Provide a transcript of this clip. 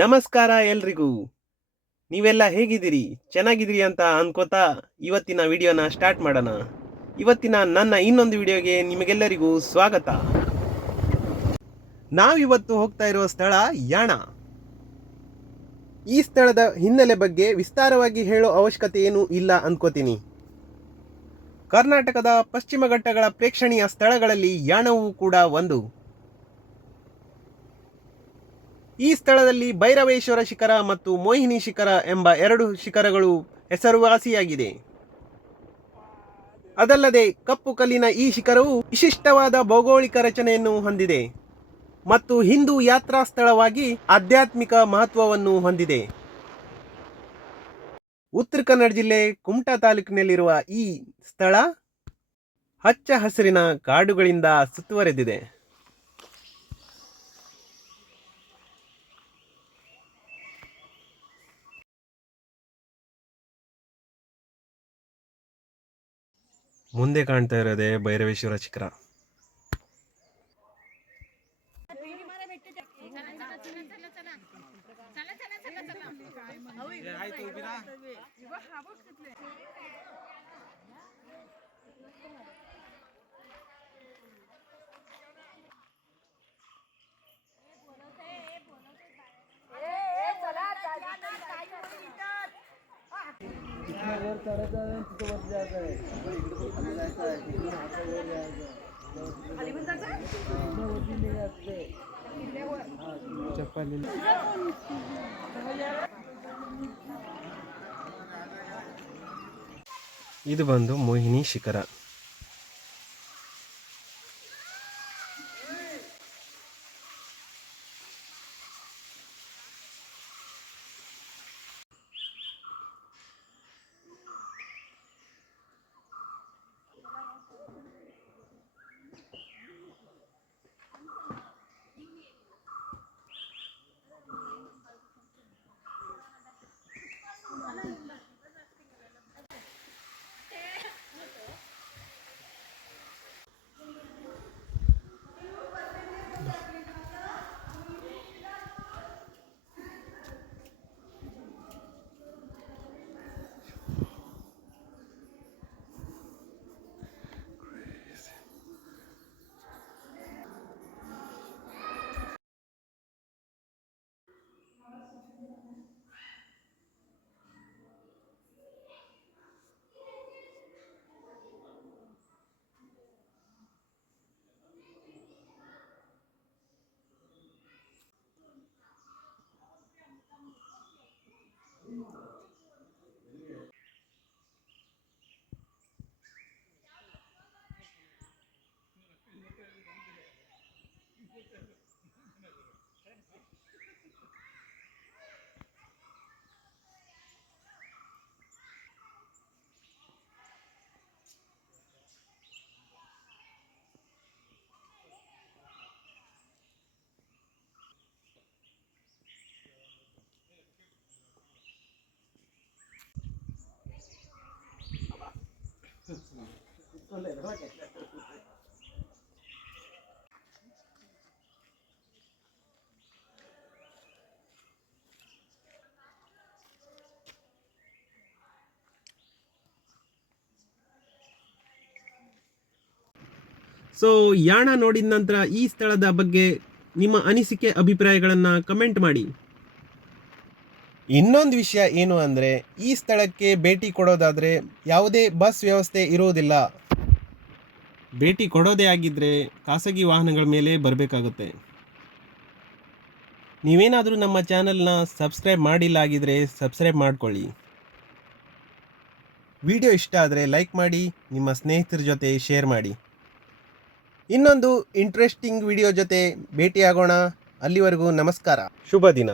ನಮಸ್ಕಾರ ಎಲ್ರಿಗೂ. ನೀವೆಲ್ಲ ಹೇಗಿದ್ದೀರಿ? ಚೆನ್ನಾಗಿದ್ದೀರಿ ಅಂತ ಅನ್ಕೋತಾ ಇವತ್ತಿನ ವಿಡಿಯೋನ ಸ್ಟಾರ್ಟ್ ಮಾಡೋಣ. ಇವತ್ತಿನ ನನ್ನ ಇನ್ನೊಂದು ವಿಡಿಯೋಗೆ ನಿಮಗೆಲ್ಲರಿಗೂ ಸ್ವಾಗತ. ನಾವಿವತ್ತು ಹೋಗ್ತಾ ಇರುವ ಸ್ಥಳ ಯಾಣ. ಈ ಸ್ಥಳದ ಹಿನ್ನೆಲೆ ಬಗ್ಗೆ ವಿಸ್ತಾರವಾಗಿ ಹೇಳೋ ಅವಶ್ಯಕತೆ ಏನೂ ಇಲ್ಲ ಅನ್ಕೋತೀನಿ. ಕರ್ನಾಟಕದ ಪಶ್ಚಿಮ ಘಟ್ಟಗಳ ಪ್ರೇಕ್ಷಣೀಯ ಸ್ಥಳಗಳಲ್ಲಿ ಯಾಣವೂ ಕೂಡ ಒಂದು. ಈ ಸ್ಥಳದಲ್ಲಿ ಭೈರವೇಶ್ವರ ಶಿಖರ ಮತ್ತು ಮೋಹಿನಿ ಶಿಖರ ಎಂಬ ಎರಡು ಶಿಖರಗಳು ಹೆಸರುವಾಸಿಯಾಗಿದೆ. ಅದಲ್ಲದೆ ಕಪ್ಪು ಕಲ್ಲಿನ ಈ ಶಿಖರವು ವಿಶಿಷ್ಟವಾದ ಭೌಗೋಳಿಕ ರಚನೆಯನ್ನು ಹೊಂದಿದೆ ಮತ್ತು ಹಿಂದೂ ಯಾತ್ರಾ ಸ್ಥಳವಾಗಿ ಆಧ್ಯಾತ್ಮಿಕ ಮಹತ್ವವನ್ನು ಹೊಂದಿದೆ. ಉತ್ತರ ಕನ್ನಡ ಜಿಲ್ಲೆ ಕುಮಟಾ ತಾಲೂಕಿನಲ್ಲಿರುವ ಈ ಸ್ಥಳ ಹಚ್ಚ ಹಸಿರಿನ ಕಾಡುಗಳಿಂದ ಸುತ್ತುವರೆದಿದೆ. ಮುಂದೆ ಕಾಣ್ತಾ ಇರೋದೇ ಭೈರವೇಶ್ವರ ಶಿಖರ. ಇದು ಬಂದು ಮೋಹಿನಿ ಶಿಖರ. ಸೊ ಯಾಣ ನೋಡಿದ ನಂತರ ಈ ಸ್ಥಳದ ಬಗ್ಗೆ ನಿಮ್ಮ ಅನಿಸಿಕೆ ಅಭಿಪ್ರಾಯಗಳನ್ನು ಕಮೆಂಟ್ ಮಾಡಿ. ಇನ್ನೊಂದು ವಿಷಯ ಏನು ಅಂದರೆ, ಈ ಸ್ಥಳಕ್ಕೆ ಭೇಟಿ ಕೊಡೋದಾದರೆ ಯಾವುದೇ ಬಸ್ ವ್ಯವಸ್ಥೆ ಇರುವುದಿಲ್ಲ. ಭೇಟಿ ಕೊಡೋದೇ ಆಗಿದ್ದರೆ ಖಾಸಗಿ ವಾಹನಗಳ ಮೇಲೆ ಬರಬೇಕಾಗುತ್ತೆ. ನೀವೇನಾದರೂ ನಮ್ಮ ಚಾನಲ್ನ ಸಬ್ಸ್ಕ್ರೈಬ್ ಮಾಡಿಲ್ಲ ಆಗಿದ್ದರೆ ಸಬ್ಸ್ಕ್ರೈಬ್ ಮಾಡ್ಕೊಳ್ಳಿ. ವಿಡಿಯೋ ಇಷ್ಟ ಆದರೆ ಲೈಕ್ ಮಾಡಿ, ನಿಮ್ಮ ಸ್ನೇಹಿತರ ಜೊತೆ ಶೇರ್ ಮಾಡಿ. ಇನ್ನೊಂದು ಇಂಟ್ರೆಸ್ಟಿಂಗ್ ವಿಡಿಯೋ ಜೊತೆ ಭೇಟಿಯಾಗೋಣ. ಅಲ್ಲಿವರೆಗೂ ನಮಸ್ಕಾರ, ಶುಭ ದಿನ.